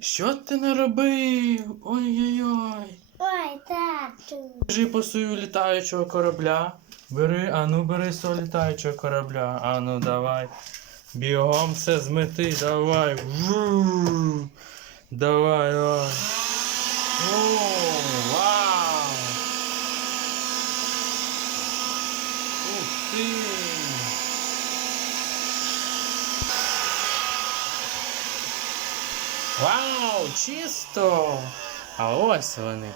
Що ти наробив? Ой-ой-ой. Ой, тату. Біжи по свою літаючого корабля. Бери, ану, бери свого літаючого корабля. Ану, давай. Бігом все змети, давай. Ву! Давай, давай. О, вау! Ух ти! Вау, чисто! А ось вони.